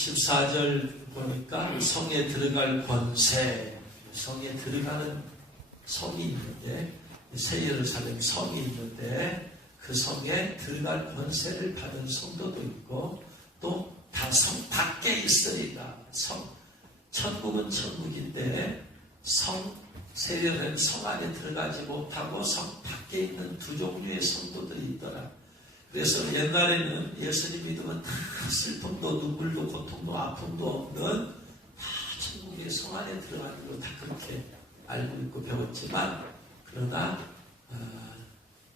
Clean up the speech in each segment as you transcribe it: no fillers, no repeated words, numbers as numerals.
14절 보니까 성에 들어갈 권세, 성에 들어가는 성이 있는데, 새 예루살렘 성이 있는데 그 성에 들어갈 권세를 받은 성도도 있고 또 다 성 밖에 있으리라. 천국은 천국인데 새 예루살렘 성 안에 들어가지 못하고 성 밖에 있는 두 종류의 성도들이 있더라. 그래서 옛날에는 예수님 믿으면 다 슬픔도 눈물도 고통도 아픔도 없는 다 천국의 성 안에 들어가는 걸 다 그렇게 알고 있고 배웠지만, 그러나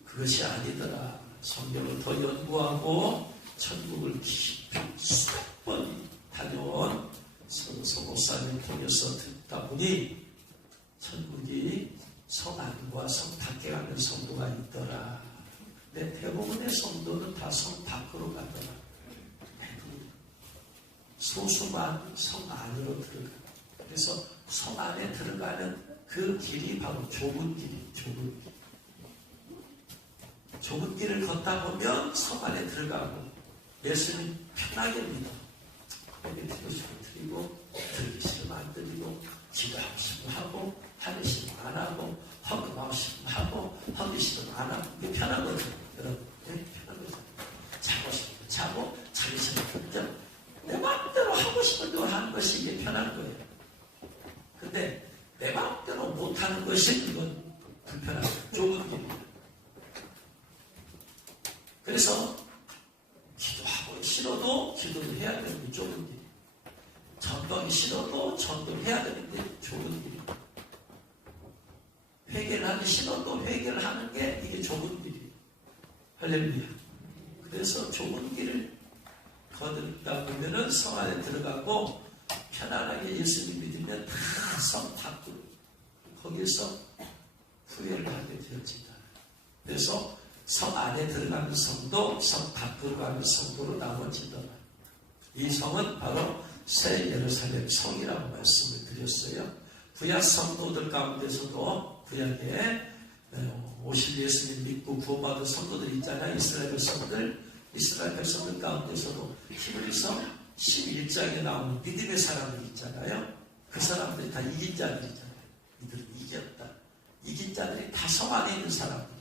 그것이 아니더라. 성경을 더 연구하고 천국을 깊이 수백 번 다녀온 서목사님 통해서 듣다 보니 천국이 성 안과 성 밖에 가는 성도가 있더라. 근데 대부분의 성도는 다 성 밖으로 가더라. 소수만 성 안으로 들어가. 그래서 성 안에 들어가는 그 길이 바로 좁은 길이, 좁은 길을 걷다 보면 성 안에 들어가고 예수님 편하게 믿어. 거기 드리고 싶으면 드리고, 들기 싫으면 안 드리고, 기도하고 싶으면 하고, 하기 싫으면 안 하고, 헌금하고 싶으면 하고, 하기 싫으면 안 하고. 이게 편한 거죠. 여러분, 편한 거죠. 자고 싶으면 자고, 자기 싫으면 듣죠. 내 마음대로 하고 싶은 대로 하는 것이 이게 편한 거예요. 근데 내 마음대로 못하는 것이 이건 불편하고 좁은 길이에요. 그래서 기도하고 싫어도 기도를 해야 되는 게 좁은 길. 전도하기 싫어도 전도를 해야 되는 게 좁은 길. 회개를 하기 싫어도 회개를 하는 게 이게 좁은 길이에요. 할렐루야. 그래서 좁은 길을 거듭다 보면은 성 안에 들어가고 편안하게 예수님 믿으면 다 성 밖으로 거기에서 후회를 하게 되어진다. 그래서 성 안에 들어가는 성도, 성 밖으로 가는 성도로 나눠지더라. 이 성은 바로 새 예루살렘 성이라고 말씀을 드렸어요. 구약 성도들 가운데서도 구약에 오실 예수님 믿고 구원받은 성도들 있잖아요. 이스라엘 백성들 가운데서도 히브리서 11장에 나오는 믿음의 사람들 있잖아요. 그 사람들이 다 이긴 자들이잖아요. 이들은 이겼다. 이긴 자들이 다 성 안에 있는 사람들이에요.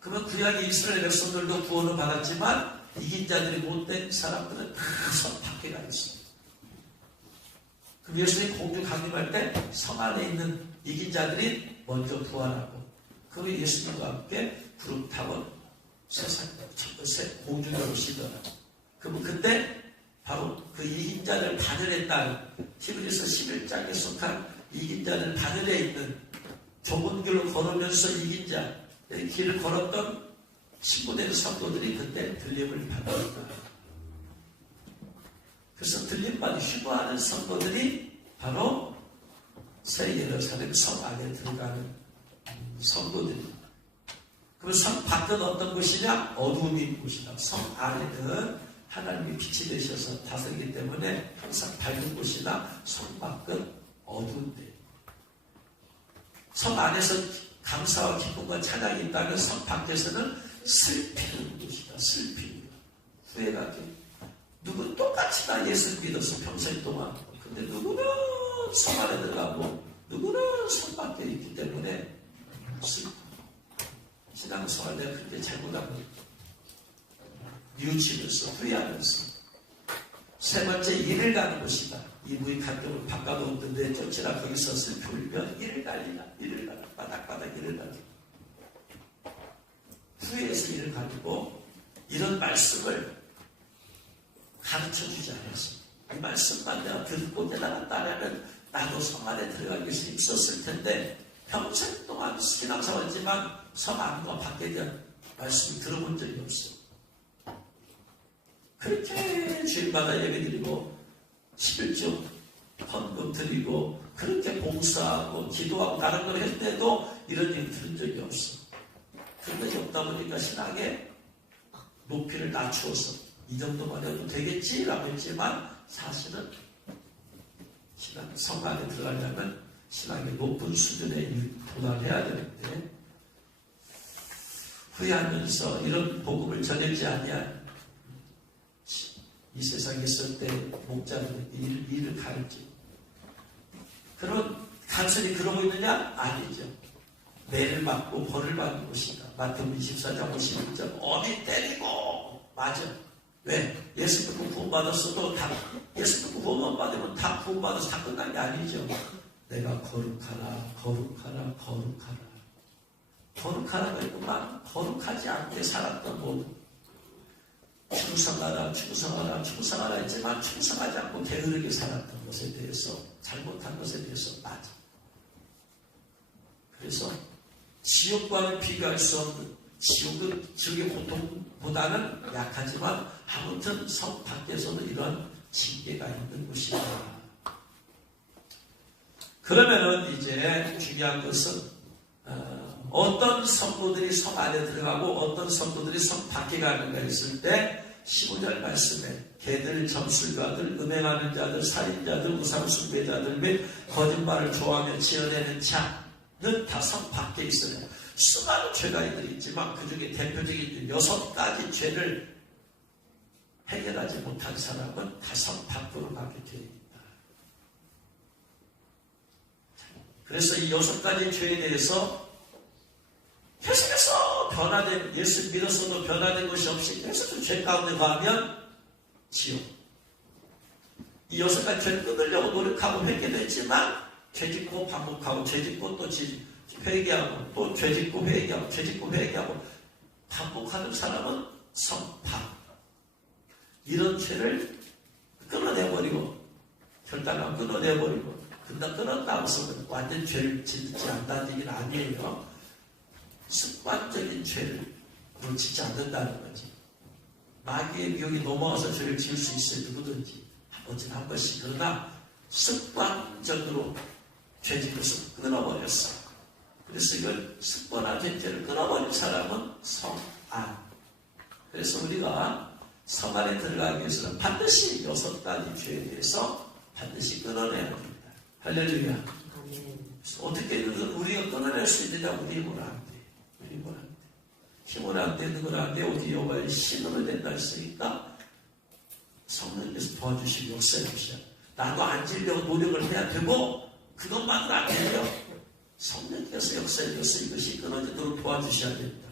그러면 구약의 이스라엘 백성들도 구원을 받았지만 이긴 자들이 못된 사람들은 다 성 밖에 가 있어요. 그럼 예수님 공중 강림할 때 성 안에 있는 이긴 자들이 먼저 부활하고, 그 예수님과 함께 구름 타고 세상 공중에 오시더라. 그러면 그때 바로 그 이긴 자를 바늘에 따른 히브리서 11장에 속한 이긴 자를 바늘에 있는 좁은 길로 걸으면서 이긴 자 길을 걸었던 신부된 성도들이 그때 들림을 받았다. 그래서 들림받이 휴거하는 성도들이 바로 새 예루살렘 성 안에 들어가는 성도들입니다. 그럼 성 밖은 어떤 곳이냐? 어두움이 있는 곳이다. 성 안에는 하나님이 빛이 되셔서 다스리기 때문에 항상 밝은 곳이나 성 밖은 어두운데, 성 안에서 감사와 기쁨과 찬양이 있다면 성 밖에서는 슬피는 곳이다. 슬피는 후회가 돼. 누구는 똑같이 다 예수 믿어서 평생 동안, 근데 누구는 성 안에 들어가고 누구는 성 밖에 있기 때문에 슬퍼. 신앙생활 내가 그렇게 잘못하고 뉘우치면서 후회하면서. 세 번째, 일을 가는 것이다. 이무의 감정을 바꿔놓는데 쫓으라 거기서 슬피 울면 일을 갈리라. 바닥바닥 일을 갈리라. 후회해서 일을 가리고 이런 말씀을 가르쳐주지 않았습니다. 이 말씀만 내가 듣고 깨달았다면 나도 성 안에 들어가기 위해서 있었을 텐데, 평생 동안 신앙생활이지만 성 안과 밖에 대한 말씀을 들어본 적이 없어요. 그렇게 주일마다 예배드리고 11조 헌금 드리고 그렇게 봉사하고 기도하고 다른 걸 할 때도 이런 얘기 들은 적이 없어. 그런 적이 없다 보니까 신앙의 높이를 낮추어서 이 정도만 해도 되겠지라고 했지만, 사실은 신앙 성 안에 들어가려면 신앙의 높은 수준에 도달해야 되는데, 후회하면서 이런 복음을 전하지 아니한 이 세상에 있을 때 목자들에게 일을 가르치고, 그런 단순히 그러고 있느냐? 아니죠. 매를 받고 벌을 받는 것이다. 마태복음 24장 51절. 어디 때리고 맞아. 왜? 예수 믿고 구원받았어도 다, 예수 믿고 구원 받으면 다 구원받아서 다 끝난 게 아니죠. 내가 거룩하라, 거룩하라, 거룩하라. 거룩하라고 했구만. 거룩하지 않게 살았던 모두. 충성하라, 충성하라, 충성하라 했지만 충성하지 않고 게으르게 살았던 것에 대해서, 잘못한 것에 대해서 맞아. 그래서 지옥과는 비교할 수 없는, 지옥의 고통보다는 약하지만 아무튼 성 밖에서는 이런 징계가 있는 곳이다. 그러면은 이제 중요한 것은 어떤 성도들이 성 안에 들어가고 어떤 성도들이 성 밖에 가는가 했을 때 15절 말씀에 개들, 점술가들, 음행하는 자들, 살인자들, 우상숭배자들 및 거짓말을 좋아하며 지어내는 자는 다 성 밖에 있어요. 수많은 죄가 있지만 그 중에 대표적인 6가지 죄를 해결하지 못한 사람은 다 성 밖으로 가게 되어 있다. 그래서 이 6가지 죄에 대해서 계속해서 변화된, 예수 믿었어도 변화된 것이 없이 계속 죄 가운데 가면 지옥. 이 6가지 죄를 끊으려고 노력하고 회개도 했지만 죄짓고 반복하고 죄짓고 또 회개하고 또 죄짓고 회개하고 죄짓고 회개하고 반복하는 사람은 성박. 이런 죄를 끊어내버리고 결단하고 끊어내버리고 끊었다고 해서 완전 죄를 짓지 않다는 얘기는 아니에요. 습관적인 죄를 짓지 않는다는 거지. 마귀의 미혹이 넘어와서 죄를 지을 수 있어요. 누구든지 한 번씩. 그러나 습관적으로 죄짓는 것을 끊어버렸어. 그래서 이걸 습관화된 죄를 끊어버린 사람은 성안. 그래서 우리가 성 안에 들어가기 위해서는 반드시 6가지 죄에 대해서 반드시 끊어내야 됩니다. 할렐루야. 어떻게 우리가 끊어낼 수 있느냐? 우리 힘으로 안 돼. 우리 힘으로 안 돼. 힘으로 안 되는 건 안 돼. 오직 여호와의 신으로 된다 했으니까 성령께서 도와주시고 역사해 주셔야 돼. 나도 안 지려고 노력을 해야 되고 그것만으로 안 돼요. 성령께서 역사해 주셔서 이것이 끊어지도록 도와주셔야 됩니다.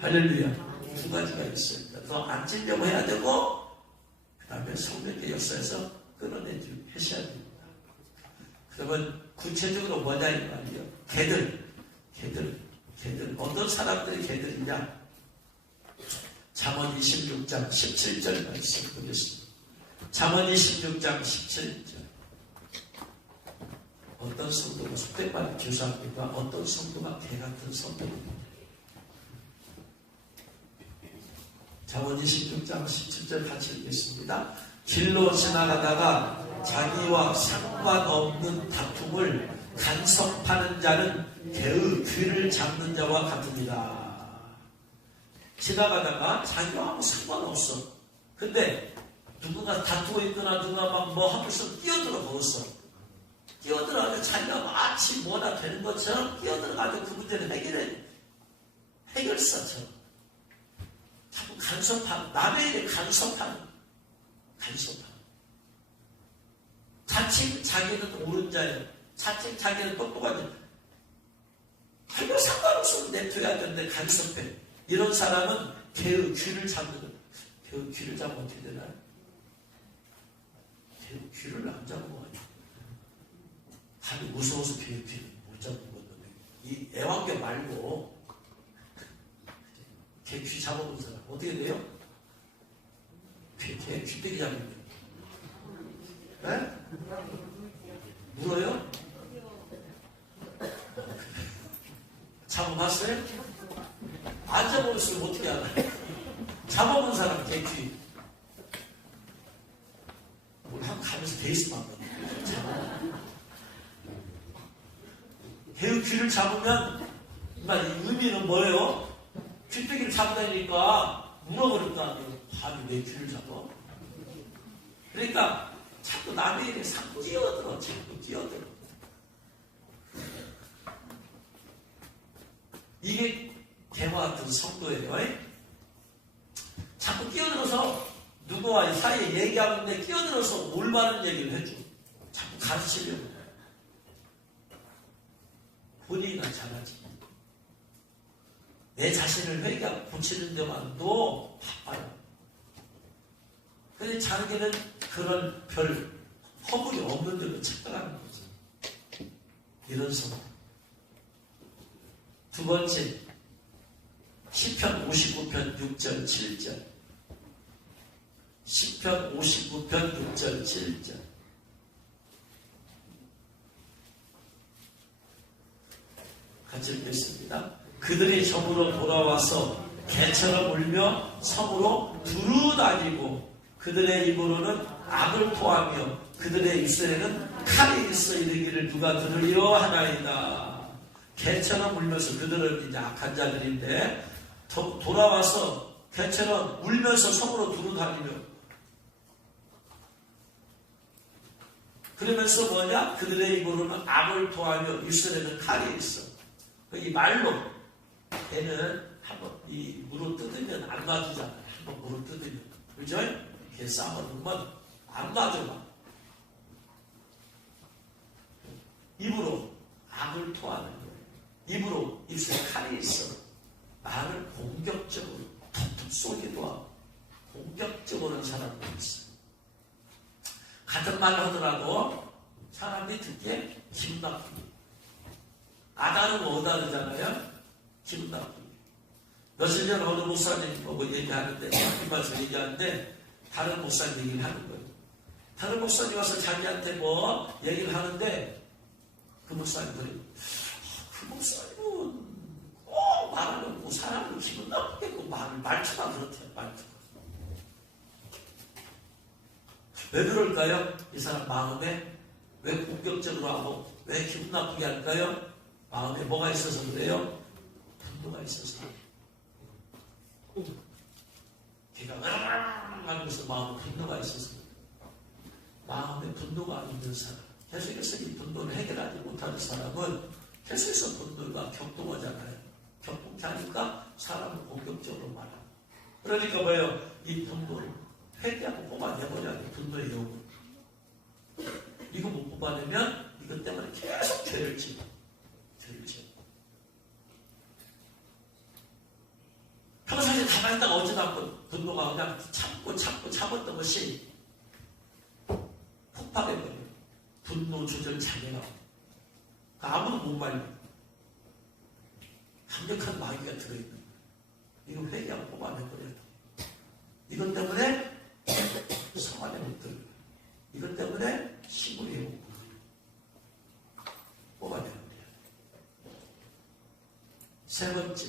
할렐루야. 2가지가 있어요. 너 안 지려고 해야 되고 그 다음에 성령께 역사해서 끊어내주셔야 됩니다. 그러면 구체적으로 뭐냐 이 말이에요. 개들. 어떤 사람들이 개들이냐? 잠언 26장 17절 말씀 보겠습니다. 잠언 26장 17절. 어떤 성도가 속된 교사입니까? 어떤 성도가 개 같은 성도입니다. 잠언 26장 17절 같이 읽겠습니다. 길로 지나가다가 자기와 상관없는 다툼을 간섭하는 자는 개의 귀를 잡는 자와 같습니다. 지나가다가 자기와 아무 상관없어. 근데 누군가 다투고 있거나 누가 막 뭐 하면서 끼어들어 버렸어. 끼어들어가지고 자기가 마치 뭐나 되는 것처럼 끼어들어가지고 그 문제를 해결사처럼 자꾸 간섭하는, 남의 일에 간섭하는. 자칭 자기는 옳은 자예요. 자칭 자기는 똑똑하지. 별로 상관없으면 내둬야 되는데 간섭해. 이런 사람은 개의 귀를 잡는 거예요. 개의 귀를 잡으면 어떻게 되나요? 개의 귀를 안 잡으면 하도 무서워서 개의 귀를 못 잡는 건데 이 애완견 말고 개 귀 잡아본 사람 어떻게 돼요? 개 귀때기 잡는 거예요. 네? 물어요? 잡아봤어요? 안 잡아봤으면 어떻게 알아요? 잡아본 사람 개귀. 우리 한번 가면서 데이스만 하거든요. 개의 귀를 잡으면 이 의미는 뭐예요? 귀때기를 잡다니까 물어버렸다는 밤이 내 귀를 잡아. 그러니까 자꾸 남의 일에 자꾸 뛰어들어. 이게 개와 같은 성도예요. 자꾸 끼어들어서 누구와 사이에 얘기하는데 끼어들어서 올바른 얘기를 해줘. 자꾸 가르치려고. 본인이나 잘하지. 내 자신을 회개하고 고치는 데만도 바빠요. 근데 자기는 그런 별 허물이 없는 데로 착각하는 거죠. 이런 성공. 두 번째, 시편 59편 6절 7절. 시편 59편 6절 7절. 같이 읽겠습니다. 그들이 점으로 돌아와서 개처럼 울며 섬으로 두루 다니고 그들의 입으로는 악을 토하며 그들의 입술에는 칼이 있어 이르기를 누가 들으리요 하나이다. 개처럼 울면서, 그들은 이제 악한 자들인데 돌아와서 개처럼 울면서 섬으로 두루 다니며, 그러면서 뭐냐? 그들의 입으로는 악을 토하며 입술에는 칼이 있어. 이 말로 걔는 한번 이 물을 뜯으면 안 놔주잖아요. 한번 물을 뜯으면, 그죠? 이렇게 싸워놓으면 안 놔줘봐. 입으로 악을 토하는 거예요. 입으로 입술에 칼이 있어. 말을 공격적으로 톡톡 쏘기도 하고 공격적으로 하는 사람도 있어. 같은 말을 하더라도 사람이 듣기에 기분 나쁘게. 아다는 오다르잖아요. 기분 나쁘게. 며칠 전 어느 목사님 보고 얘기하는데, 이 말씀 얘기하는데 다른 목사님 얘기를 하는 거예요. 다른 목사님 와서 자기한테 뭐 얘기를 하는데 그 목사님들이 그 목사님은 꼭 말하는 뭐 사람을 기분 나쁘게 말투가 그렇대요. 말투가. 왜 그럴까요? 이 사람 마음에 왜 공격적으로 하고 왜 기분 나쁘게 할까요? 마음에 뭐가 있어서 그래요? 분노가 있어서. 걔가 하면서 마음에 분노가 있어서. 마음에 분노가 있는 사람, 계속해서 이 분노를 해결하지 못하는 사람은 계속해서 분노가 격동하잖아요. 격동케 하니까 사람을 공격적으로 말하고. 그러니까 뭐예요? 이 분노를 회개하고 뽑아내버려야 돼. 분노의 영을. 이거 못 뽑아내면 이것 때문에 계속 죄를 지고. 죄를 지고. 평소에 가만히 있다가 어쩌다 한번 분노가 그냥 참았던 것이 폭발해버려요. 분노 조절 장애가. 아무도 못 말려. 강력한 마귀가 들어있는 거예요. 이거 회개하고 뽑아내버려야 돼. 이것 때문에 성안에 못 들어요. 이것 때문에 시골에 못 들어요. 뽑아내버려야 돼. 세 번째,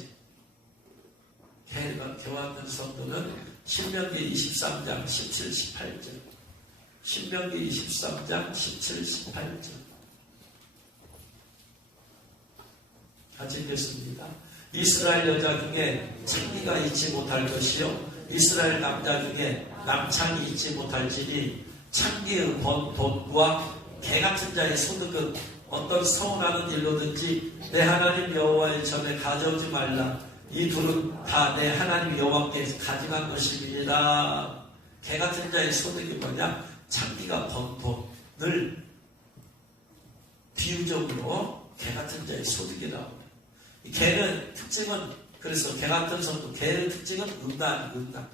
개왔던 성도는 신명기 23장 17, 18절. 신명기 23장 17, 18절. 같이 읽겠습니다. 이스라엘 여자 중에 창기가 있지 못할 것이요 이스라엘 남자 중에 남창이 있지 못할지니 창기의 돈과 개같은 자의 소득은 어떤 서운하는 일로든지 내 하나님 여호와의 전에 가져오지 말라. 이 둘은 다 내 하나님 여호와께 가져간 것입니다. 개같은 자의 소득이 뭐냐? 창기가 번 돈을 비유적으로 개같은 자의 소득이라고. 개는 특징은, 그래서 개같은 성도, 개의 특징은 음란.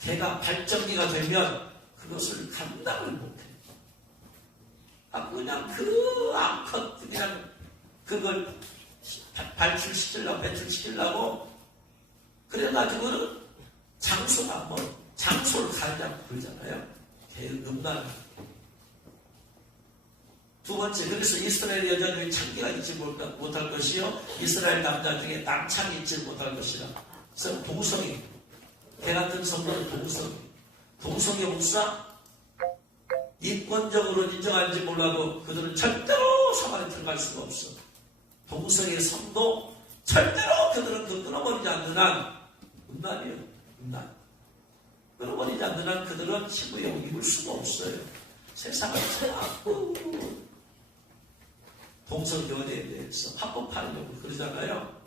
개가 발전기가 되면 그것을 감당을 못해. 그냥 그 암컷, 그냥 그걸 발출시키려고, 배출시키려고, 그래가지고는 장소를 가려고 그러잖아요. 개의 음란. 두 번째, 그래서 이스라엘 여자 중에 창기가 있지 못할 것이요 이스라엘 남자 중에 남창이 있지 못할 것이라. 그래서 동성이, 개 같은 성도는 동성의 목사, 인권적으로 인정하는지 몰라도 그들은 절대로 성 안에 들어갈 수가 없어. 동성의 성도 절대로 그들은 그 끊어버리지 않는 한 음란이에요. 음란. 끊어버리지 않는 한 그들은 신부의 영을 입을 수가 없어요. 세상을 자꾸 동성연애에 대해서 합법하려고 그러잖아요.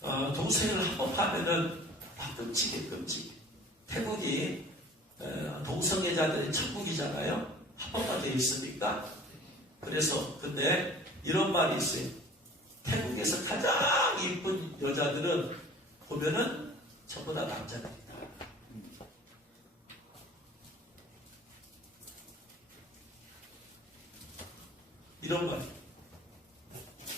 동성애를 합법하면은 끔찍해, 끔찍해. 태국이 동성애자들의 천국이잖아요. 합법화 되어 있으니까. 그래서 근데 이런 말이 있어요. 태국에서 가장 이쁜 여자들은 보면은 전부 다 남자들이다. 이런 말이에요.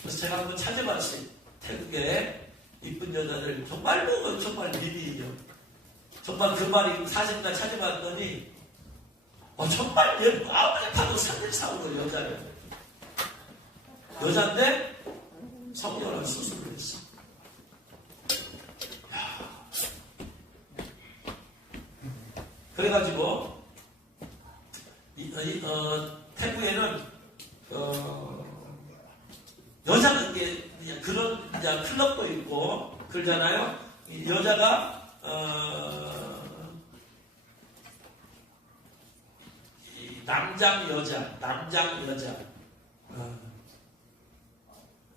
그래서 제가 한번 찾아봤어요. 태국의 이쁜 여자들 정말 정말 미미해요. 정말 그 말이 사진과 찾아봤더니 정말 예쁘고 아무리 봐도 산들사오로 여자예요. 여잔데 성녀를 수술을 했어. 그래가지고 태국에는 여자가 그런 클럽도 있고 그러잖아요. 여자가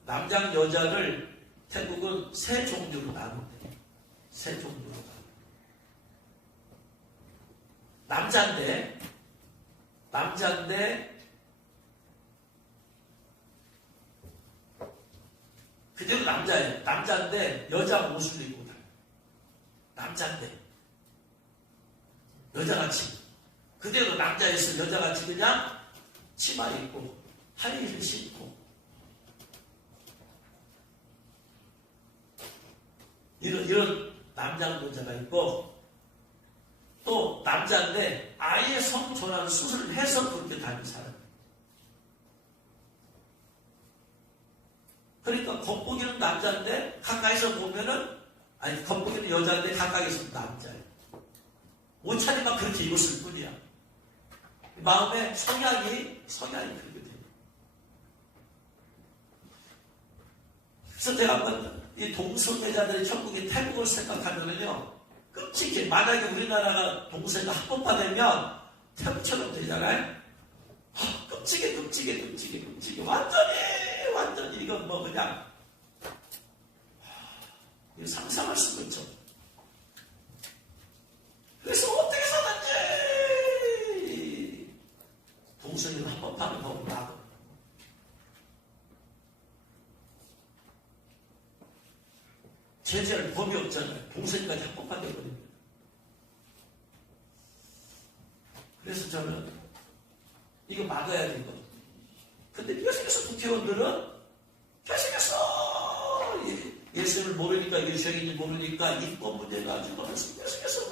남장 여자를 태국은 세 종류로 나눈대. 세 종류로 나눈대. 남자인데 그대로 남자예요. 남자인데 여자 옷을 입고 다녀요. 남자인데 여자같이 그대로 남자에서 여자같이 그냥 치마 입고 하이힐 신고 이런 남자 여자가 있고 또 남자인데 아예 성전환 수술을 해서 그렇게 다니는 사람. 그러니까 겉보기는 남자인데 가까이서 보면은 겉보기는 여자인데 가까이서 남자예요. 옷차림만 그렇게 입었을 뿐이야. 마음의 성향이 그렇게 돼요. 그래서 제가 한번 이 동성애자들의 천국의 태국을 생각하면은요, 끔찍해. 만약에 우리나라가 동성애가 합법화되면 태국처럼 되잖아요. 끔찍해. 완전히 이건 뭐 그냥 이거 상상할 수가 있죠. 그래서 어떻게 사는지 동성애를 합법화하는 법을 막아. 제재할 법이 없잖아요. 동성애까지 합법화되어 버립니다. 그래서 저는 이거 막아야 되거든요. 근데 계속해서 국회의원들은 계속해서 예수를 모르니까 예수인지 모르니까 인권 문제 가지고 계속해서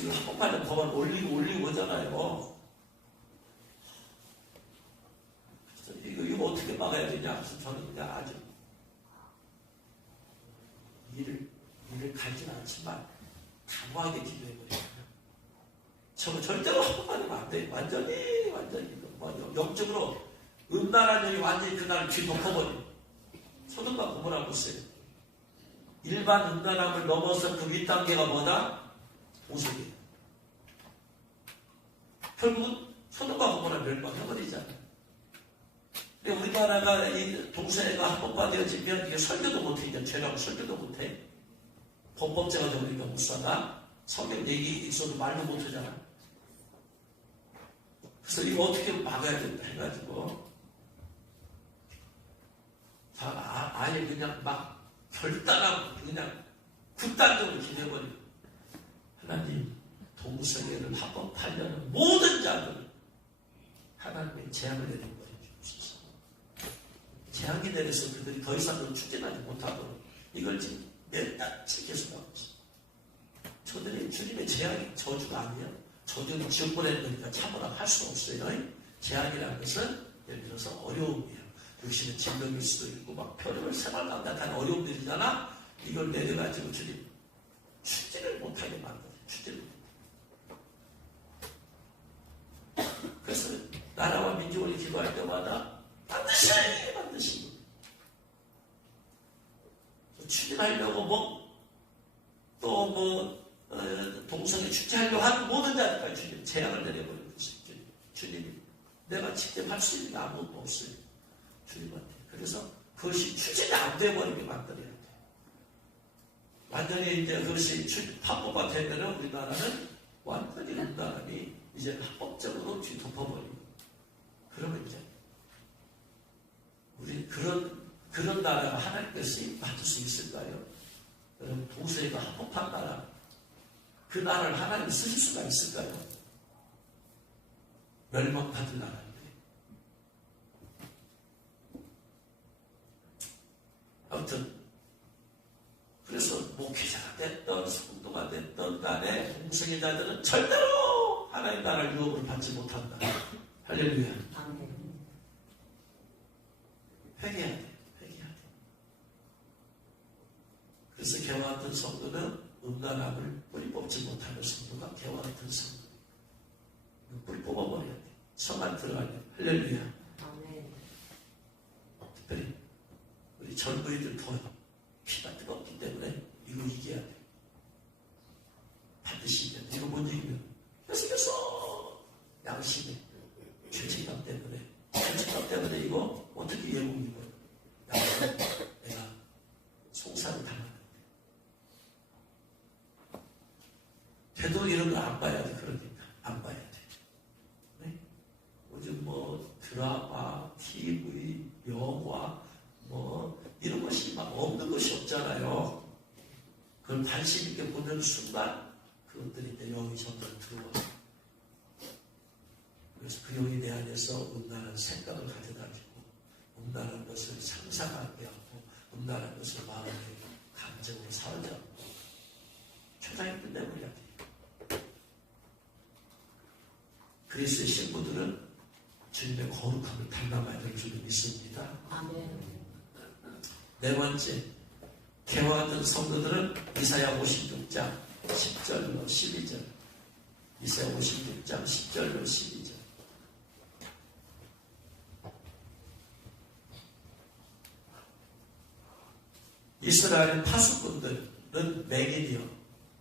이거 합법화된 법안 올리고 오잖아요. 이거 어떻게 막아야 되냐? 그래서 저는 그냥 아주 일을 갈진 않지만 단호하게 기도해버려요. 저거 절대로 합법화되면 안 돼. 완전히 영적으로 음란한 년이 완전히 그날 뒤 덮어버려. 소돔과 고모라 보세요. 일반 음란함을 넘어서 그 윗단계가 뭐다? 동성애. 결국은 소돔과 고모라 멸망해버리잖아. 근데 우리나라가 이 동성애가 합법화되어지면 이게 설교도 못해. 이제 죄라고 설교도 못해. 범법자가 되어버리니까 목사가 성경 얘기 있어도 말도 못하잖아. 그래서 이거 어떻게 막아야 된다 해가지고 아예 그냥 막 결단하고 그냥 극단적으로 기대버리고 하나님 동성애를 합법하려는 모든 자들 하나님의 재앙을 내려버려 주옵소서. 재앙이 내려서 그들이 더 이상 축제하지 못하도록 이걸 지금 몇 달째 계속하고 있어요. 저들이 주님의 재앙이 저주가 아니에요. 저주는 지옥 보내는 거니까 참으라 할 수 없어요. 재앙이라는 것은 예를 들어서 어려움이에요. 육신의 질병일 수도 있고 막 별의별 생활 가운데 나타나는 어려움들이잖아. 이걸 내려가지고 주님 축제를 못하게 만들어요. 축제를 못하게. 그래서 나라와 민족을 기도할 때마다 반드시 추진하려고 동성애 축제하려고 하는 모든 자들까지 주님 재앙을 내려버리는 것이죠. 주님이 내가 직접 할 수 있는 게 아무것도 없어요. 주님한테. 그래서 그것이 추진이 안 돼버리게 만들어야 돼. 완전히 이제 그것이 합법화 되면은 우리나라는 완전히 음란함이 이제 합법적으로 뒤덮어버리고, 그러면 이제 우리 그런 나라가 하나님께서 받을 수 있을까요? 여러분, 동서에가 합법한 나라, 그 나라를 하나님이 쓰실 수가 있을까요? 멸망받을 나라인데. 아무튼 그래서 목회자가 됐던 성도가 됐던 간에 공생애자들은 절대로 하나님 나라를 유업을 받지 못한다. 할렐루야. 회개해야 돼. 회개해야 돼. 그래서 개와 같은 성도는 음란함을 뿌리 뽑지 못하는 성도가 개와 같은 성도. 뿌리 뽑아버려야 돼. 성안 들어가면. 할렐루야. 특별히 우리 젊은이들 더 피가 뜨겁기 때문에 이거 이겨야 돼. 반드시 이겨야 돼. 이거 못 이기면 계속해서 양심에 죄책감 때문에 이거 어떻게 예고인 거야. 양심, 내가 송사를 당하는데. 되도 이런 거 안 봐야 돼. 그러니까 안 봐야 돼. 네? 요즘 뭐 드라마, TV, 영화 뭐 이런 것이 막 없는 것이 없잖아요. 그걸 관심 있게 보는 순간 그것들이 내 영이 점점 들어와. 그래서 그 영이 내 안에서 음란한 생각을 가져다주고, 음란한 것을 상상하게 하고, 음란한 것을 마음에 감정으로 사로잡고, 초장이 끝내버려야 돼. 그리스도의 신부들은 주님의 거룩함을 닮아가야 될 줄을 믿습니다. 아멘. 네 번째, 개와 같은 성도들은 이사야 56장 10절로 12절. 이사야 56장 10절로 12절. 이스라엘 파수꾼들은 맹인이요.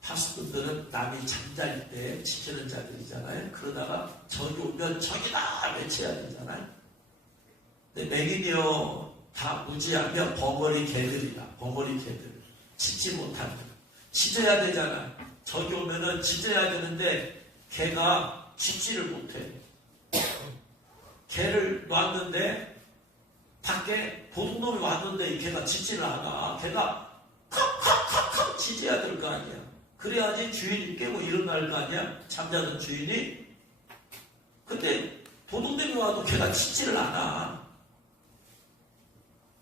파수꾼들은 남이 잠잘 때 지키는 자들이잖아요. 그러다가 적이 오면 적이다 외쳐야 되잖아요. 근데 맹인이요 다 무지하며 벙어리 개들이다. 벙어리 개들. 짖지 못한다. 짖어야 되잖아. 적이 오면은 짖어야 되는데 개가 짖지를 못해. 개를 놨는데 밖에 도둑놈이 왔는데 이 개가 짖지를 않아. 개가 칵칵칵칵 짖어야 될 거 아니야. 그래야지 주인이 깨고 일어날 거 아니야. 잠자던 주인이. 근데 도둑놈이 와도 개가 짖지를 않아.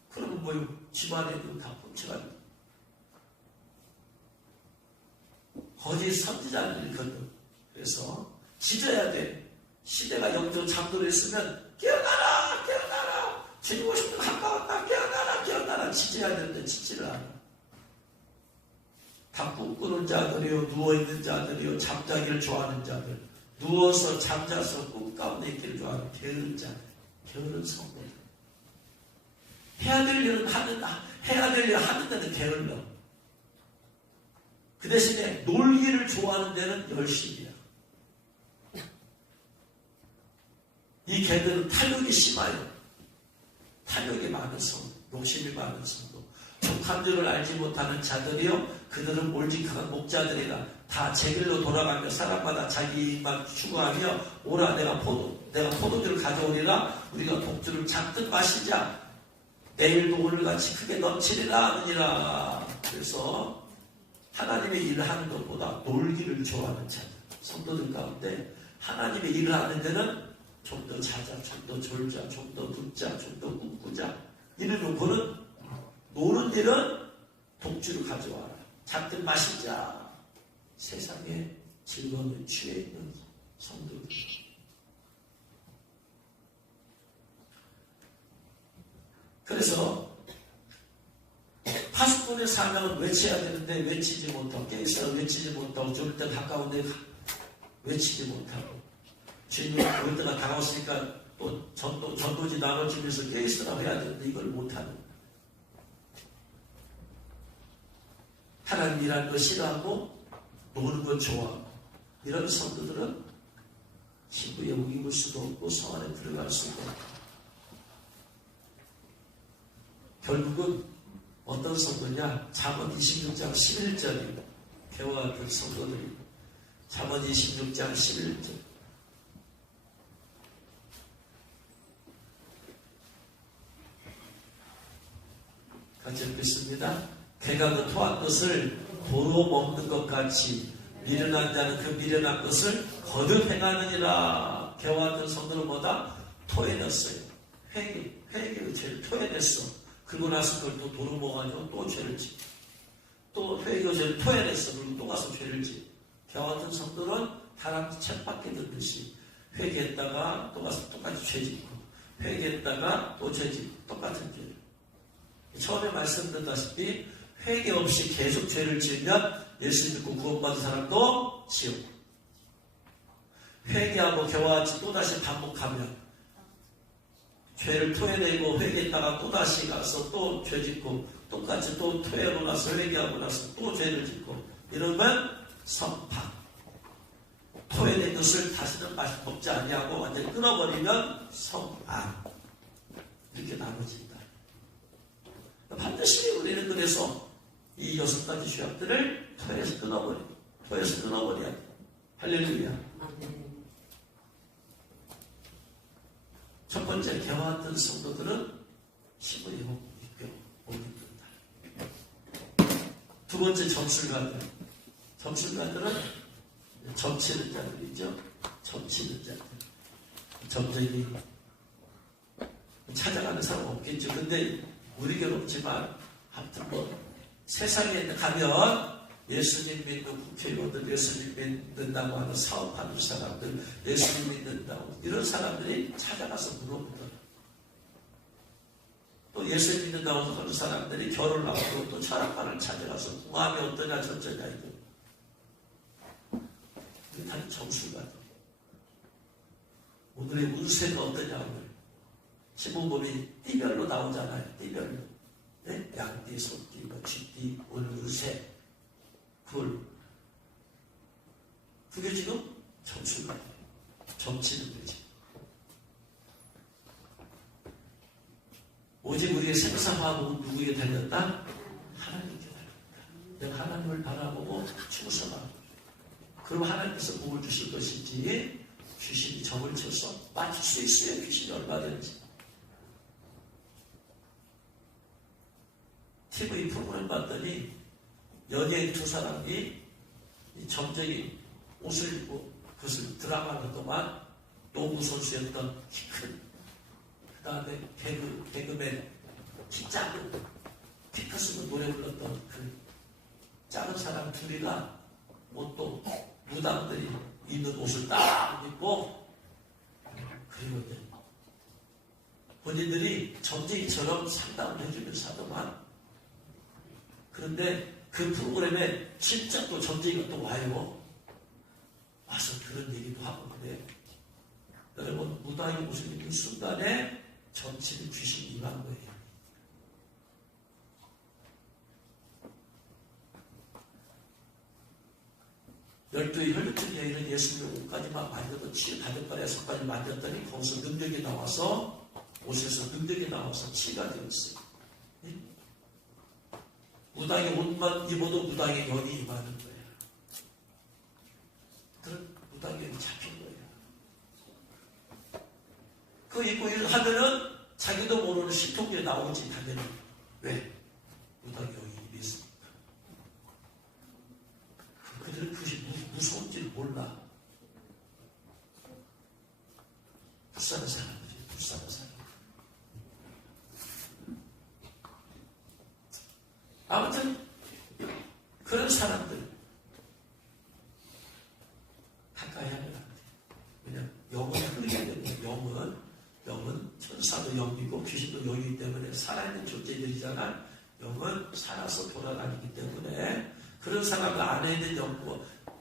그러면 뭐 집안에도 다 훔쳐가지고. 거짓 선지자들이거든. 그래서 짖어야 돼. 시대가 영적 잠들어 있으면 깨어나라 깨어나라 주님 오시면 가까웠다 깨어나라 깨어나라 짖어야 되는데 짖지를 않아. 다 꿈꾸는 자들이요 누워있는 자들이요 잠자기를 좋아하는 자들 누워서 잠자서 꿈 가운데 있기를 좋아하는 게으른 자들 게으른 성도들 해야 될 일은 하는 데는 게을러. 그 대신에 놀기를 좋아하는 데는 열심이야. 이 개들은 탐욕이 심해요. 탐욕이 많은 성도, 욕심이 많은 성도, 족한 줄을 알지 못하는 자들이요 그들은 몰직한 목자들이라. 다 제 길로 돌아가며 사람마다 자기 입만 추구하며 오라 내가 포도주를 가져오리라. 우리가 독주를 잔뜩 마시자. 내일도 오늘같이 크게 넘치리라 하느니라. 그래서 하나님의 일을 하는 것보다 놀기를 좋아하는 자들, 성도들 가운데 하나님의 일을 하는 데는 좀 더 자자, 좀 더 졸자, 좀 더 눕자, 좀 더 꿈꾸자. 이를 놓고는 노는 일은 독주를 가져와라. 잔뜩 마시자. 세상에 즐거움에 취해 있는 성도들. 그래서 파수꾼의 사명은 외쳐야 되는데 외치지 못하고 깨있어 외치지 못하고 좀 더 가까운데 외치지 못하고 주님이 올 때가 다가왔으니까 또 전도지 나눠주면서 깨있으라고 해야 되는데 이걸 못하는 하나님 일하는 거 싫어하고 노는 건 좋아하고 이런 성도들은 신부에 옮길 수도 없고 성 안에 들어갈 수도 없고 결국은 어떤 성도냐? 잠언 26장 11절입니다. 개와 같은 성도들이. 잠언 26장 11절. 같이 읽겠습니다. 개가 그 토한 것을 도로 먹는 것 같이 미련한 자는 그 미련한 것을 거듭 행하느니라. 개와 같은 성도는 뭐다? 토해냈어요. 회개의 죄를 토해냈어. 그러고 나서 그걸 또 도로 먹어가지고 또 죄를 지. 또 회개의 죄를 토해냈어. 그리고 또 가서 죄를 지. 개와 같은 성도는 다람쥐 쳇바퀴 듣듯이 회개했다가 또 가서 똑같이 죄 짓고 회개했다가 또 죄 짓고 똑같은 죄를. 처음에 말씀드렸다시피 회개 없이 계속 죄를 지으면 예수 믿고 구원받은 사람도 지옥. 회개하고 개와 같이 또다시 반복하면 죄를 토해내고 회개했다가 또다시 가서 또 죄 짓고 똑같이 또 토해하고 나서 회개하고 나서 또 죄를 짓고 이러면 성파. 토해낸 것을 다시는 먹지 아니하고 완전히 끊어버리면 성안. 이렇게 나눠진다. 반드시 우리는 그래서 이 6가지 죄악들을 토해서 끊어버려야 돼. 할렐루야. 첫 번째, 개와 같은 성도들은 힘을 입고 못 입는다. 두 번째, 점술가들. 점술가들은 점치는 자들이죠. 점치는 자들. 점쟁이. 찾아가는 사람 없겠죠. 근데 우리 괴롭지만 하여튼 세상에 가면 예수님 믿는 국회의원들, 예수님 믿는다고 하는 사업하는 사람들, 예수님 믿는다고 이런 사람들이 찾아가서 물어보더라. 또 예수님 믿는다고 하는 사람들이 결혼을 하고 또 철학관을 찾아가서 마음이 어떠냐 저쩌냐 이거. 이게 다 점수가. 오늘의 운세는 어떠냐 오늘. 시부범이 띠별로 나오잖아요. 띠별로. 네? 양띠, 소띠, 쥐띠, 오늘 운세. 그게 지금 점수가 점치는 거지. 오직 우리의 생사화복은 누구에게 달렸다? 하나님께 달렸다. 내가 하나님을 바라보고 충성하고 그럼 하나님께서 복을 주실 것인지 귀신이 점을 쳐서 맞출 수 있어요. 귀신이 얼마든지. TV 프로그램 봤더니 연예인 두 사람이 점쟁이 옷을 입고 그것을 드라마는 동안 농구 선수였던 키 큰, 그 다음에 개그맨 키 작은, 키 컸으면 노래 불렀던 그 작은 사람 둘이가 또 무당들이 입는 옷을 딱 입고 그리고 이제 본인들이 점쟁이처럼 상담을 해주면서 하더만. 그런데 그 프로그램에 진짜 또 점쟁이가 또 와요. 와서 그런 얘기도 하고 그래. 여러분 무당이 옷을 입는 순간에 점치는 귀신이 임한 거예요. 열두의 혈육적 여인은 예수님 옷까지만 만져도 7-800발에 6발을 만졌더니 거기서 능력이 나와서 옷에서 능력이 나와서 치가 되었어요. 무당의 옷만 입어도 무당의 연이 임하는 거예요. 그런 무당의 연이 잡힌 거예요. 그거 입고 하면은 자기도 모르는 신통기에 나오지 당연히. 왜? 무당의 연이 임했으니까. 그들은 그것이 무서운지를 몰라. 불쌍한 사람들이 불쌍한 사람. 아무튼 그런 사람들 가까이 하면 안 돼. 왜냐면 영은 흐리게 되면 영은 천사도 영이고 귀신도 영이기 때문에 살아있는 존재들이잖아. 영은 살아서 돌아다니기 때문에 그런 사람 안에 있는 영과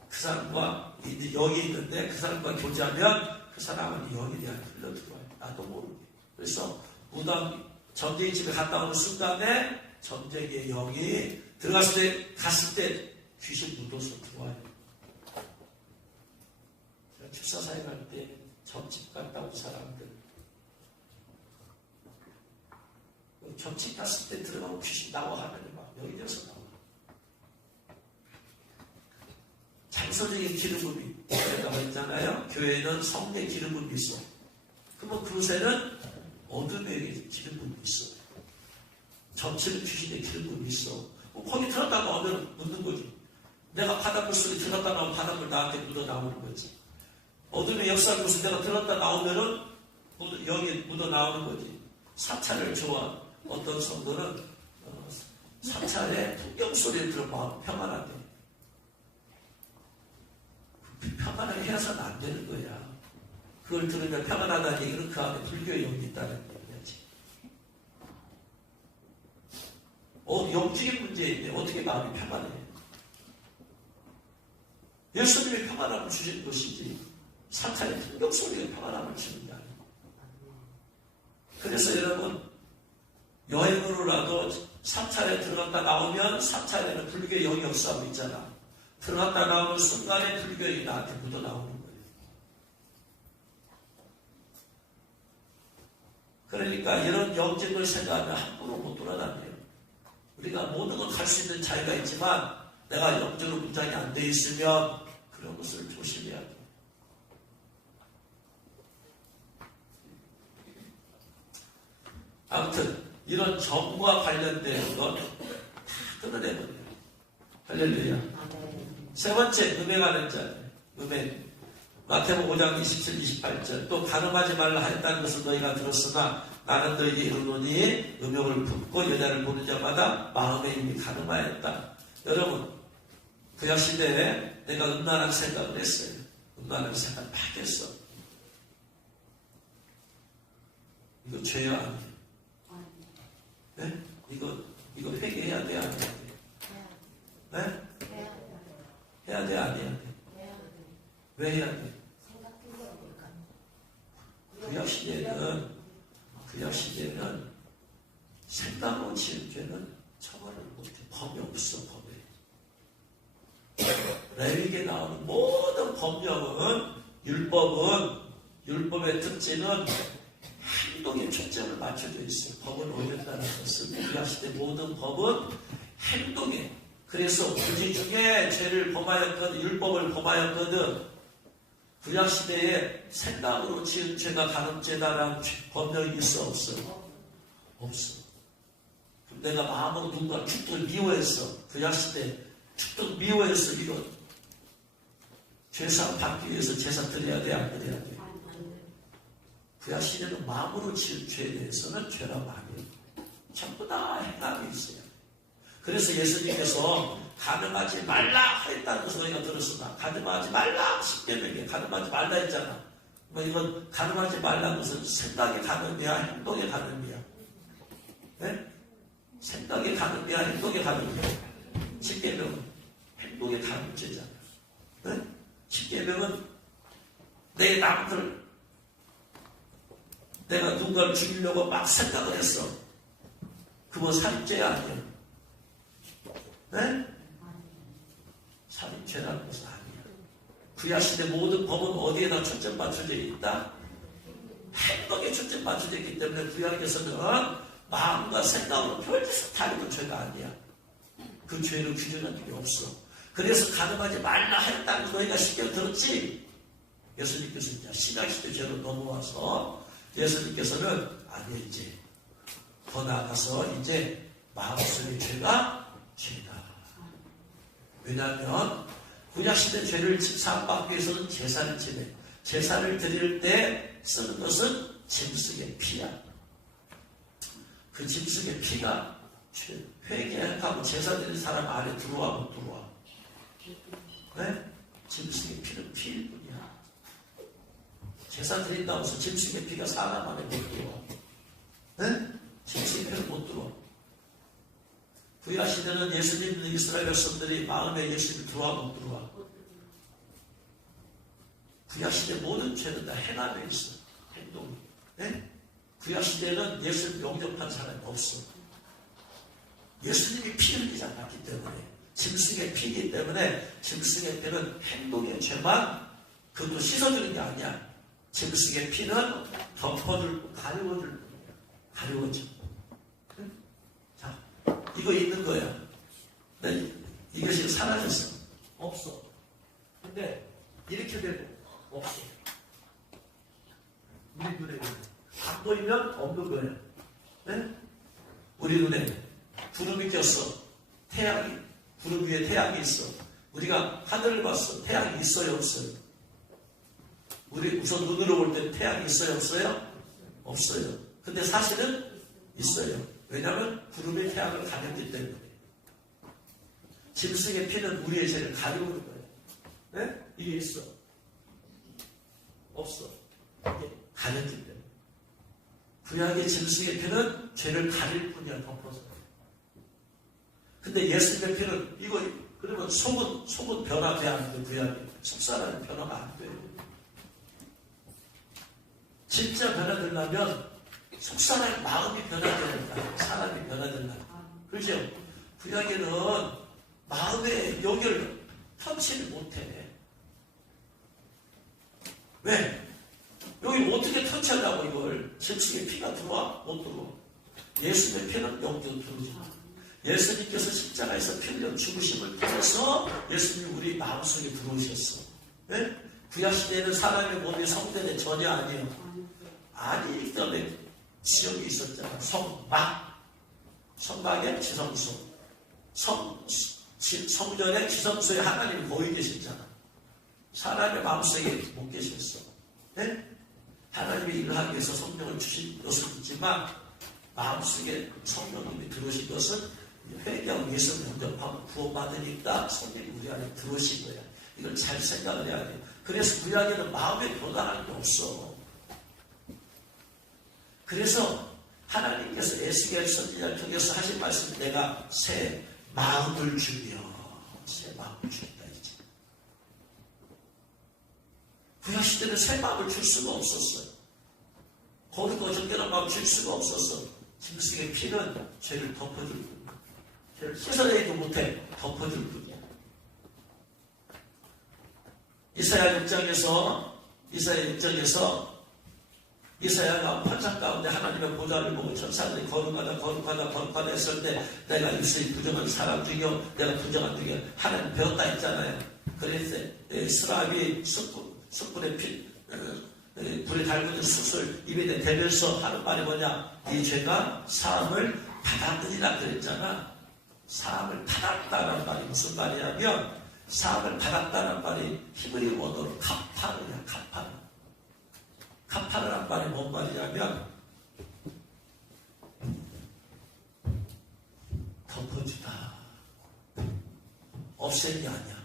그 사람과 영이 있는데 그 사람과 교제하면 그 사람은 영에 대한 흘러 들어와요. 나도 모르게. 그래서 무당 점쟁이 집에 갔다 오는 순간에 점쟁이의 영이 갔을 때 귀신 묻어서 들어와요. 제가 출사사에 갈 때 점집 갔다 온 사람들 격식 갔을 때 들어가면 귀신 나와 하면 막 여기저기서 나와. 장소적인 기름부음이 내가 했잖아요. 교회는 성의 기름부음이 있어. 그러면 그곳에는 어둠의 기름부음이 있어. 점치는 귀신의 기름부음이 있어. 거기 들었다 나오면 묻는 거지. 내가 바닷물 속에 들었다 나오면 바닷물 나한테 묻어 나오는 거지. 어둠의 역사 곳에 내가 들었다 나오면은 여기 묻어 나오는 거지. 사찰을 좋아하는 어떤 성도는 사찰의 풍경 소리를 들으면 마음 평안하대. 평안하게 해서는 안 되는 거야. 그걸 들으면 평안하다는 얘기는 그 안에 불교의 영이 있다는 얘기지. 영적인 문제인데 어떻게 마음이 평안해? 예수님이 평안함을 주신 것이지 사탄의 풍경 소리가 평안함을 주는 게 아니에요. 그래서 여러분 여행으로라도 사찰에 들어갔다 나오면 사찰에는 불교의 영이 역사하고 있잖아. 들어갔다 나오는 순간에 불교의 영이 나한테 묻어 나오는 거예요. 그러니까 이런 영적을 생각하면 함부로 못 돌아다녀요. 우리가 모든 걸 갈 수 있는 자유가 있지만 내가 영적으로 문장이 안 돼 있으면 그런 것을 조심해야 돼. 아무튼 이런 정과 관련된 건 다 끊어내버려요. 할렐루야. 세 번째, 음행하는 자. 음행. 마태복음 5장 27, 28절. 또 간음하지 말라 하였다는 것을 너희가 들었으나 나는 너희에게 이르노니 음욕을 품고 여자를 보는 자마다 마음에 이미 간음하였다. 여러분, 구약 시대에 내가 음란한 생각을 했어요. 음란한 생각을 막 했어. 이거 죄야 아니에요? 네? 이거 회개해야 돼, 안 해야 돼? 네? 해야 돼, 안 해야 돼? 왜 해야 돼? 구약 시대는 생각으로 지은 죄는 처벌을 못해. 법이 없어, 법에. 레위기에 나오는 모든 법령은, 율법의 특징은 행동에 초점을 맞춰져 있어요. 법은 오였다는 것은. 구약 시대 모든 법은 행동에. 그래서 부지 중에 죄를 범하였거든, 율법을 범하였거든. 구약 시대에 생각으로 지은 죄가 간음죄다라는 법령이 있어, 없어? 없어. 내가 마음으로 누군가 죽도록 미워했어. 구약 시대 죽도록 미워했어. 이거 죄사 받기 위해서 제사 드려야 돼, 안 드려야 돼? 구약 시대는 마음으로 지은 죄에 대해서는 죄라고 안 해요. 전부 다 행함이 있어요. 그래서 예수님께서 간음하지 말라 했다는 것을 우리가 들었으나 간음하지 말라 10계명에 간음하지 말라 했잖아. 뭐 이건 간음하지 말라는 것은 생각의 간음이야, 행동의 간음이야. 네? 생각의 간음이야, 행동의 간음이야. 10계명은 행동의 간음죄잖아. 네? 10계명은 내 남들 내가 누군가를 죽이려고 막 생각을 했어. 그건 살인죄야 아니야? 네? 살인죄라는 것은 아니야. 구약시대 모든 법은 어디에다 초점 맞춰져 있다? 행동에 초점 맞춰져 있기 때문에 구약에서는 마음과 생각으로 별짓을 다리는 죄가 아니야. 그 죄를 규정한 적이 없어. 그래서 간음하지 말라 했다는 너희가 신경 들었지? 예수님께서 이제 신약시대 죄로 넘어와서 예수님께서는 아니 이제 더 나아가서 이제 마음속의 죄가 죄다. 왜냐하면 구약시대 죄를 사함받기 위해서는 제사를 지내. 제사를 드릴 때 쓰는 것은 짐승의 피야. 그 짐승의 피가 회개하고 제사 드리는 사람 안에 들어와 못 들어와? 네? 짐승의 피는 피일 뿐이야. 제사 드린다고 해서 짐승의 피가 사람 안에 못 들어와. 네? 짐승의 피는 못 들어와. 구약 시대는 예수님 믿는 이스라엘 백성들이 마음에 예수님이 들어와 못 들어와. 구약 시대 모든 죄는 다 행함에 있어. 행동이. 네? 구약 시대는 예수님 영접한 사람이 없어. 예수님이 피 흘리지 않았기 때문에, 짐승의 피이기 때문에 짐승의 피는 행동의 죄만 그것도 씻어주는 게 아니야. 짐승의 피는 덮어줄, 가려워줄 뿐이야. 가려워져. 네? 이거 있는 거야. 네, 이것이 사라졌어. 없어. 근데 이렇게 되고 없어. 우리 눈에 안 보이면 없는 거야. 네? 우리 눈에 구름이 꼈어. 태양이, 구름 위에 태양이 있어. 우리가 하늘을 봤어. 태양이 있어요, 없어요? 우리 우선 눈으로 볼 때 태양이 있어요, 없어요? 없어요. 근데 사실은 있어요. 왜냐하면 구름이 태양을 가렸기 때문에. 짐승의 피는 우리의 죄를 가리우는 거예요. 네? 이게 있어. 없어. 이게 가렸기 때문에. 구약의 짐승의 피는 죄를 가릴 뿐이야, 덮어서. 근데 예수님의 피는 이거 그러면 속은 변화돼 안 돼, 구약이. 속사람은 변화가 안 돼. 진짜 변화되려면 속사람의 마음이 변화되어야 된다. 사람이 변화되려면. 그렇죠? 구약에는 마음의 연결을 터치를 못해. 왜? 여기 어떻게 터치하려고 이걸? 짐승의 피가 들어와? 못 들어와. 예수님의 피는 영적으로 들어오지. 예수님께서 십자가에서 피 흘려 죽으심을 통해서 예수님이 우리 마음속에 들어오셨어. 왜? 구약시대에는 사람의 몸이 성전에 전혀 아니에요. 아니, 전에 지역이 있었잖아. 성막의 지성소. 성전의 지성소에 하나님이 거기 계셨잖아. 사람의 마음속에 못 계셨어. 네? 하나님이 일을 하기 위해서 성령을 주신 것은 있지만 마음속에 성령님이 들어오신 것은 회개하고 예수 영접하고 구원받으니까 성령이 우리 안에 들어오신 거야. 이걸 잘 생각을 해야 돼. 그래서 구약에는 마음에 변화하는 게 없어. 그래서 하나님께서 에스겔 선지자를 통해서 하신 말씀, 내가 새 마음을 주며, 새 마음을 주겠다 이제. 구약 시대는 새 마음을 줄 수가 없었어요. 거룩 어정결한 마음 줄 수가 없었어. 짐승의 피는 죄를 덮어줄 뿐이야. 죄를 씻어내지도 못해 덮어줄 뿐이야. 이사야 6장에서 이사야가 환상 가운데 하나님의 보좌를 보고 천사들이 거룩하다 했을 때 내가 유수히 부정한 사람 중이요 내가 부정한 중이요 하나님 배웠다 했잖아요. 그래서 스랍이 숯불에 불에 달구는 숯을 입에 대면서 하는 말이 뭐냐? 이 죄가 사함을 받았느니라 그랬잖아. 사함을 받았다는 말이 무슨 말이냐면 사함을 받았다는 말이 히브리 원어로 카파르야. 카파르란 말이 뭔 말이냐면 덮어주다. 없앤 게 아니야.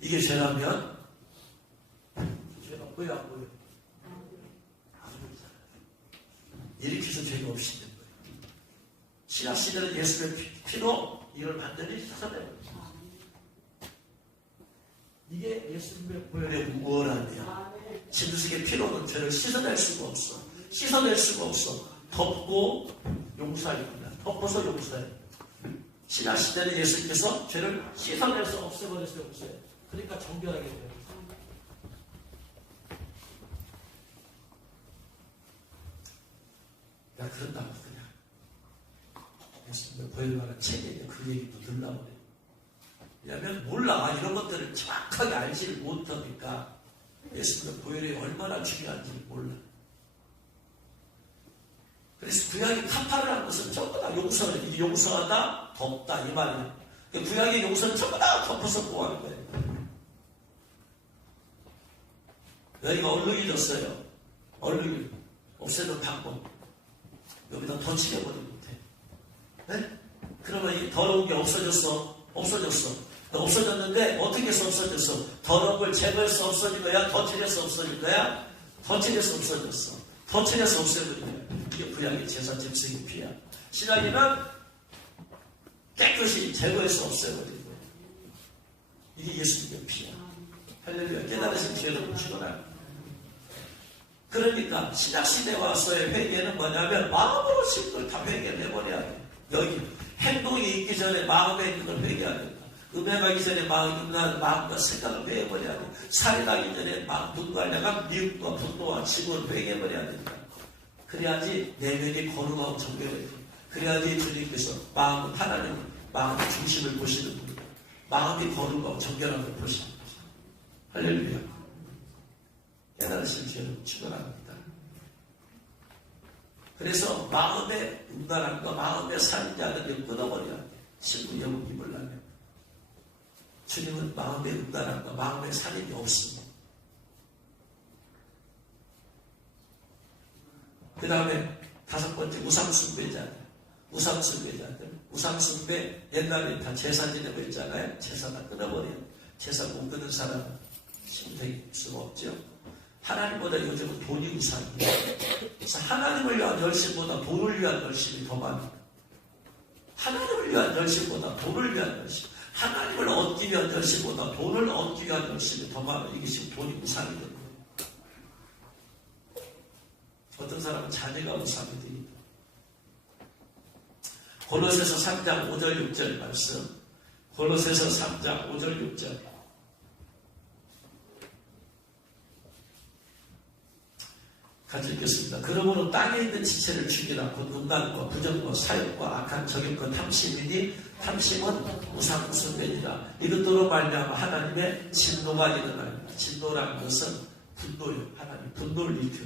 이게 죄라면 죄가 보여 안 보여? 안 보이잖아요. 이렇게 해서 죄가 없이 된 거예요. 신약시대는 예수의 피로 이걸 완전히 씻어내버렸어요. 이게 예수님의 보혈의 우월함이야. 짐승의 피로는 죄를 씻어낼 수가 없어. 씻어낼 수가 없어. 덮고 용서하기입니다. 덮어서 용서해. 신약시대는 예수님께서 죄를 씻어내서 없애버렸어요. 그러니까 정결하게 돼요. 야, 그런다고 그냥 예수님의 보혈과는 책임에 그 얘기도 들라고 왜냐하면 몰라. 이런 것들을 정확하게 알지를 못하니까 예수님의 보혈이 얼마나 중요한지를 몰라. 그래서 구약의 카파르라는 것은 전부 다 용서를, 이게 용서하다, 덮다 이 말이에요. 구약의 용서는 전부 다 덮어서 보호하는 거예요. 여기가 얼룩이졌어요. 얼룩이 없애는 방법. 여기다 덧칠해버리면 못해. 네? 그러면 이 더러운 게 없어졌어. 없어졌는데 어떻게 해서 없어졌어? 더러운 걸 제거해서 없어진 거야? 덧칠해서 없어진 거야? 덧칠해서 없어졌어. 덧칠해서 없애버린 거야. 이게 구약의 제사 짐승의 피야. 신약에는 깨끗이 제거해서 없애버린 거야. 이게 예수님의 피야. 할렐루야. 깨달으신 죄를 죽어라. 그러니까 신약시대에 와서의 회개는 뭐냐면 마음으로 신걸 다 회개를 해버려야 돼. 여기 행동이 있기 전에 마음에 있는 걸 회개해야 된다. 음행하기 전에 마음과 생각을 회개해버려야 돼. 살인하기 전에 눈과 내가 미움과 분노와 증오를 회개해버려야 된다. 그래야지 내면이 거룩하고 정결해요. 그래야지 주님께서 하나님 마음의 중심을 보시는 분이다. 마음이 거룩하고 정결한 걸 보시는 거죠. 할렐루야. 깨달으실 죄는 축원합니다. 그래서 마음의 음란함과 마음의 살인자를 끊어버려야 돼. 신부 영웅 입으려면. 주님은 마음의 음란함과 마음의 살인이 없습니다. 그 다음에 다섯 번째 우상숭배자들. 우상숭배 옛날에 다 제사 지내고 있잖아요. 제사 다 끊어버려요. 제사 못 끊는 사람은 신부될 수가 없죠. 하나님보다 요즘은 돈이 우상이에요. 그래서 하나님을 위한 열심보다 돈을 위한 열심이 더 많아요. 하나님을 위한 열심보다 돈을 위한 열심. 하나님을 얻기 위한 열심보다 돈을 얻기 위한 열심이 더 많아요. 이게 지금 돈이 우상이 된 거예요. 어떤 사람은 자녀가 우상이 됩니다. 골로새서 3장 5절 6절 말씀. 골로새서 3장 5절 6절. 같이 읽겠습니다. 그러므로 땅에 있는 지체를 죽이라. 곧 음란과 부정과 사욕과 악한 정욕과 탐심이니 탐심은 우상숭배니라. 이것들로 말미암아 하나님의 진노가 일어납니다. 진노라는 것은 분노예요. 하나님 분노를 일으켜.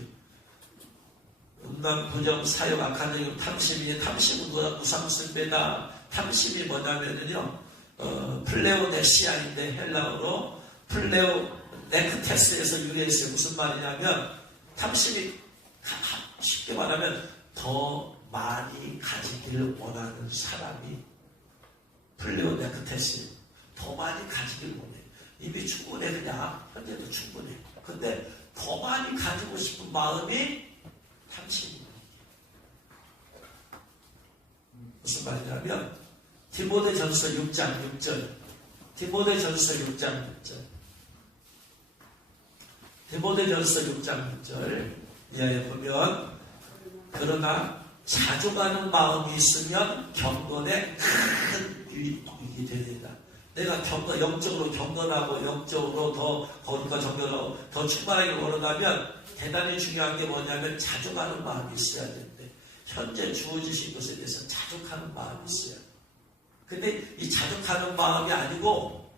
음란, 부정, 사욕, 악한 정욕, 탐심이니 탐심은 우상숭배다. 탐심이 뭐냐면요, 플레오네시아인데 헬라어로 플레오네크테스에서 유래했어요. 무슨 말이냐면 탐심이 쉽게 말하면 더 많이 가지기를 원하는 사람이 플레오네크테스. 더 많이 가지기를 원해. 이미 충분해. 그냥 현재도 충분해. 근데 더 많이 가지고 싶은 마음이 탐심입니다. 무슨 말이냐면 디모데전서 6장 6절. 디모데전서 6장 6절. 디모데전서 6장 6절 이하에 보면 그러나 자주 가는 마음이 있으면 경건에 큰 유익이 됩니다. 내가 영적으로 경건하고 영적으로 더 거룩과 정결하고 더 충만하게 원한다면 대단히 중요한 게 뭐냐면 자족하는 마음이 있어야 되는데 현재 주어지신 것에 대해서 자족하는 마음이 있어야 돼. 근데 이 자족하는 마음이 아니고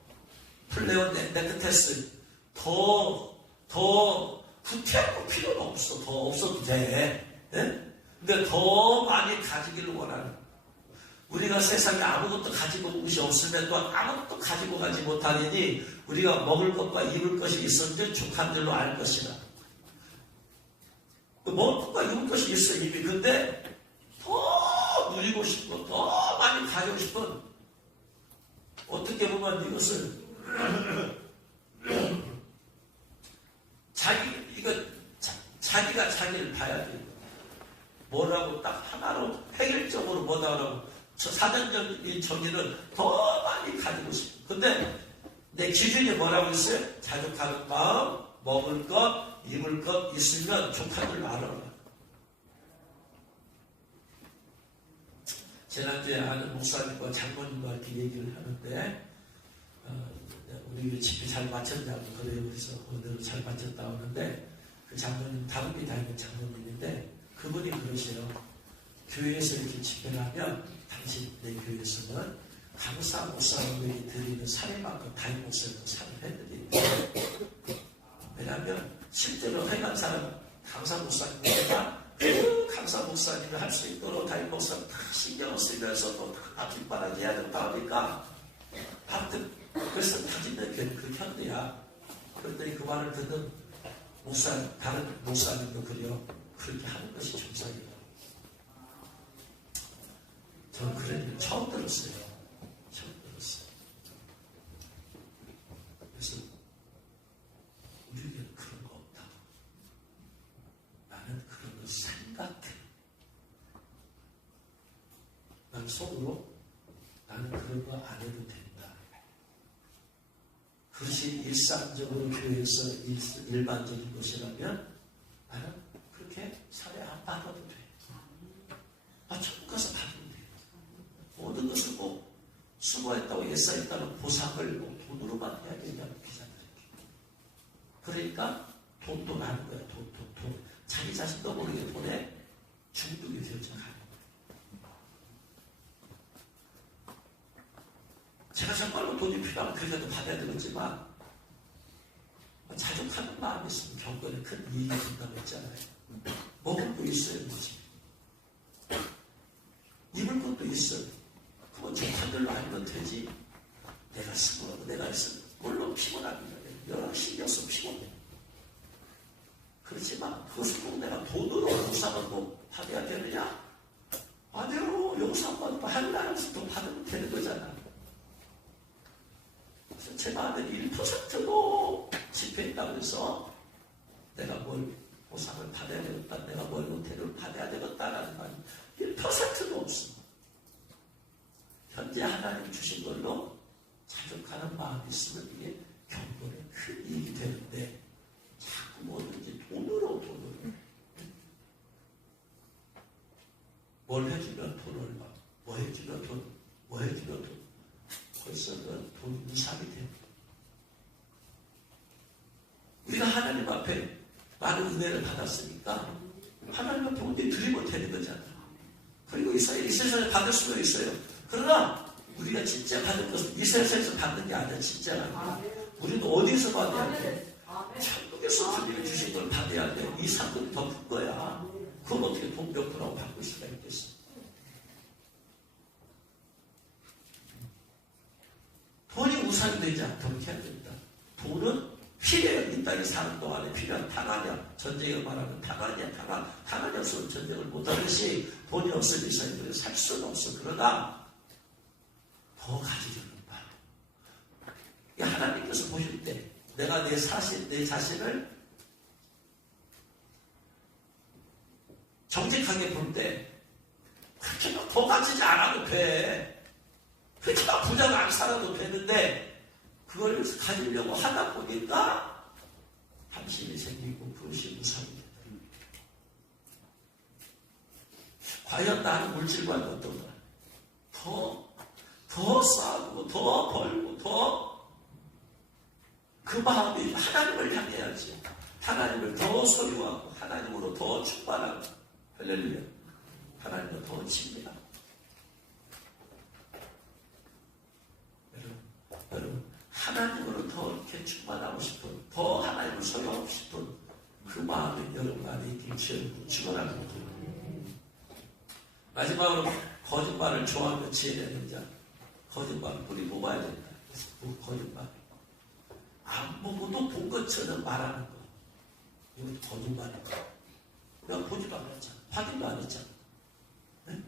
플레온 네크테스 더 후퇴할 필요는 없어. 더 없어도 돼. 네? 근데 더 많이 가지기를 원하는. 우리가 세상에 아무것도 가지고 온 것이 없으면 또 아무것도 가지고 가지 못하니 우리가 먹을 것과 입을 것이 있었는데 족한 줄로 알 것이라. 먹을 것과 입을 것이 있어 이미. 근데 더 누리고 싶고 더 많이 가지고 싶은, 어떻게 보면 이것을 자기가 자기를 봐야 돼요. 뭐라고 딱 하나로 획일적으로 뭐라고 사전적인 정의는 더 많이 가지고 싶어. 근데 내 기준이 뭐라고 있어요? 자족하는 마음, 먹을 것, 입을 것 있으면 족한 줄 알아라. 지난주에 아는 목사님과 장모님과 이렇게 얘기를 하는데 우리 집이 잘 맞췄냐고 그래요. 그래서 오늘 잘 맞췄다 하는데 그 장모님 다른데 다니는 장모님인데 그분이 그러세요. 교회에서 이렇게 집회를 하면 당신네 교회에서는 강사 목사님들이 드리는 사례만큼 담임 목사님도 사례를 해드린다. 왜냐하면 실제로 행한 사람 강사 목사님보다 그 강사 목사님이 할 수 있도록 담임 목사님 다 신경을 쓰면서 또 다 뒷바라지 해야 된다 하니까 아무튼 그래서 당신네 교회는 그 현대야. 그랬더니 그 말을 듣는 다른 목사님도 그렇게 하는 것이 정상이에요. 저는 그런 일 처음 들었어요. 그래서 우리에게는 그런 거 없다. 나는 그런 거 생각해. 난 속으로 나는 그런 거 안 해도 된다. 그것이 일상적으로 교회에서 일반적인 것이라면 나는 그렇게 사회 안 받아도 돼. 천국 가서 받으면 돼. 모든 것을 꼭 수고했다고 애써했다는 보상을 꼭 돈으로만 해야 되냐고 기자들에게. 그러니까 돈도 나는 거야. 돈. 자기 자신도 모르게 돈에 중독이 되어져 가는 거예요. 제가 정말로 돈이 필요하면 그래도 받아야 되겠지만 자족하는 마음이 있으면 경건에 큰 이익이 된다고 했잖아요. 먹을 거 있어요, 뭐지? 입을 것도 있어요. 그건 좋다는 대로 알면 되지. 내가 쓰고 내가 쓰고 물론 피곤합니다. 여러 신경 쓰면 피곤해. 그렇지만 그것을 꼭 내가 돈으로 용서받고 받아야 되느냐? 아니요. 용서받고 하나님께서 돈 받으면 되는 거잖아. 그래서 제 마음에 1%도 집회했다고 해서 내가 뭘 보상을 받아야 되겠다, 내가 뭘 은혜를 받아야 되겠다라는 말이 1%도 없습니다. 현재 하나님 주신 걸로 자족하는 마음이 있으면 이게 경건에 큰 이익이 되는데 자꾸 뭐든지 돈으로 뭘 해주면 돈 얼마, 뭐 해주면 돈, 뭐 해주면 돈. 벌써 돈 이상이 됩니다. 우리가 하나님 앞에 많은 은혜를 받았으니까 하나님 앞에 우리 드리면 되는 거잖아. 그리고 이 세상에 받을 수도 있어요. 그러나 우리가 진짜 받은 것은 이 세상에서 받는 게 아니라 진짜가 아니라 우리는 어디서 받아야 돼? 천국에서 주님이 주신 걸 받아야 돼. 이 상급이 더 큰 거야. 그럼 어떻게 돈 몇 푼하고 바꿀 수가 있겠어? 돈이 우상이 되지 않도록 해야 됩니다. 돈은 필요해요. 이 땅에 사는 동안에 필요한 탄환이야. 전쟁을 말하는 탄환이야. 탄환이 없으면 전쟁을 못하듯이 돈이 없으면 이스라엘들이 살 수는 없어. 그러나 더 가지려는 바. 하나님께서 보실 때 내가 내 자신을 정직하게 볼 때 그렇게 더 가지지 않아도 돼. 그렇게 부자가 안 살아도 되는데 그걸 가지려고 하다 보니까 함심이 생기고 그릇이 우상이 된다. 과연 나는 물질과는 어떤가? 더 쌓고 더 벌고 더 그 마음이 하나님을 향해야지. 하나님을 더 소유하고 하나님으로 더 충만하고 할렐루야. 하나님을 더 친밀하고. 여러분 하나님으로 더 이렇게 충만하고 싶은, 더 하나님을 소유하고 싶은 그 마음이 여러분 안에 있길 축원하는 거예요. 마지막으로 거짓말을 좋아하며 지혜내는 자. 거짓말을 뿌리 뽑아야 된다. 거짓말. 안 보고도 본 것처럼 말하는 거. 이건 거짓말이야. 내가 보지도 않았잖아. 확인도 안 했잖아. 네?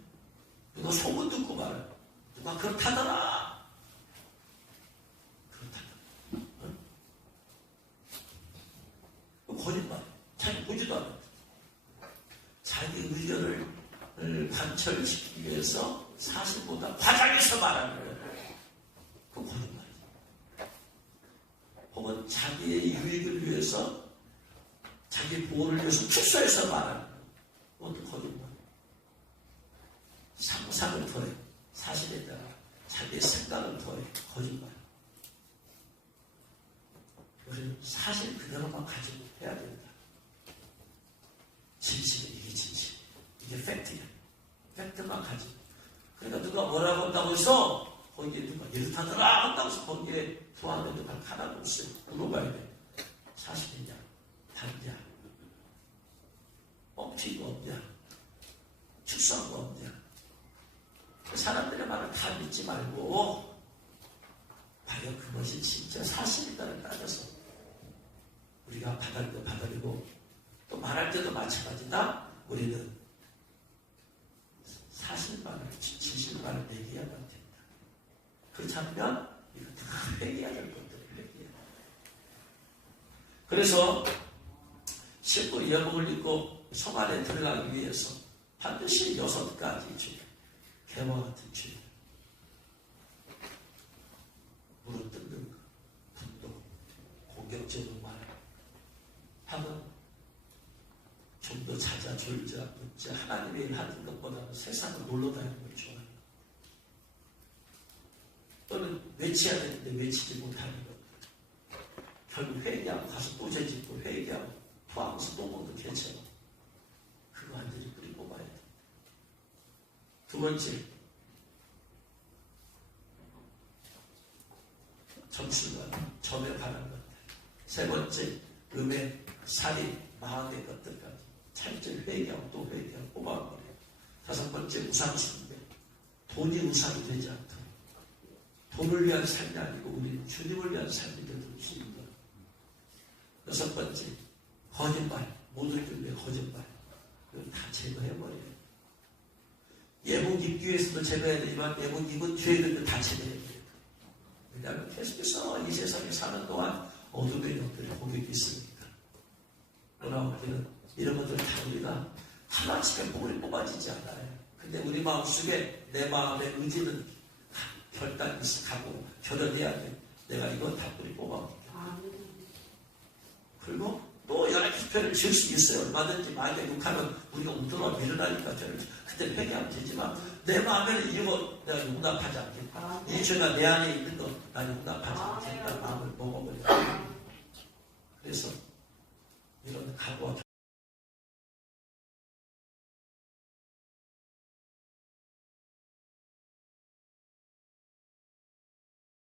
누가 소문 듣고 말해. 누가 그렇다더라. 거짓말. 자기 보지도 않았다. 자기 의견을 관철시키기 위해서 사실보다 과장해서 말하는 거예요. 그 거짓말이죠. 혹은 자기의 유익을 위해서, 자기 보호를 위해서 축소해서 말하는 거예요. 그것도 거짓말. 상상을 더해. 사실에다가 자기의 생각을 더해. 거짓말. 우리는 사실 그대로만 가지고 해야 된다. 진실은 이게 진실. 이게 팩트야. 팩트만 가지고. 그러니까 누가 뭐라고 한다고 해서 거기에 누가 이렇다더라 한다고 해서 거기에 도와내는 건 하나도 없어요. 물어봐야 돼. 사실이냐? 다르냐? 뻥튀기가 없냐? 축소한 거 없냐? 사람들의 말을 다 믿지 말고 과연 그것이 진짜 사실이다를 따져서 우리가 받을 때 받아들이고 또 말할 때도 마찬가지다. 우리는 사실만을, 진실만을 얘기해야만 된다. 그렇지 않으면 이거 다 회개해야 될 것들을 회개해야 된다. 그래서 신부 예복을 입고 성 안에 들어가기 위해서 반드시 6가지 주의, 개와 같은 주의, 물어 뜯는 것, 분노, 공격적인 말, 하면 좀 더 찾아 졸자 묻자 하나님의 일 하는 것보다는 세상을 놀러 다니는 걸 좋아해요. 또는 외치야 되는데 외치지 못하는 것. 결국 회개하고 가서 또 죄짓고 회개하고 토하면서 또 먹는 개처럼 그거 완전히 뿌리 뽑아야 돼. 두 번째, 점술관, 점에 관한 것들. 세 번째, 음행, 살인, 마음의 것들까지 철저히 회개하고 또 회개하고 뽑아버려요. 다섯 번째, 우상숭배. 돈이 우상이 되지 않도록. 돈을 위한 삶이 아니고 우리는 주님을 위한 삶이 되도록 기도합니다. 여섯 번째, 거짓말. 모든 종류의 거짓말. 이걸 다 제거해버려요. 예복 입기 위해서도 제거해야 되지만 예복 입은 죄들도 다 제거해야 돼요. 왜냐하면 계속해서 이 세상에 사는 동안 어둠의 영들의 고백이 있으니까. 그러나 우리는 이런 것들을 다 우리가 하나씩의 복을 뽑아지지 않아요. 근데 우리 마음속에 내 마음의 의지는 결단이 있어 가고 결연해야 돼. 내가 이거 다 뿌리 뽑아볼게. 그리고 또 11표를 지을 수 있어요. 얼마든지 만약에 욕하면 우리가 웃더라 밀어나니까 저를 그때 회개하면 되지만 내 마음에는 이거 내가 용납하지 않겠다. 이 죄가 내 안에 있는 거 난 용납하지 않겠다. 마음을 먹어버려. 그래서 이런 각오와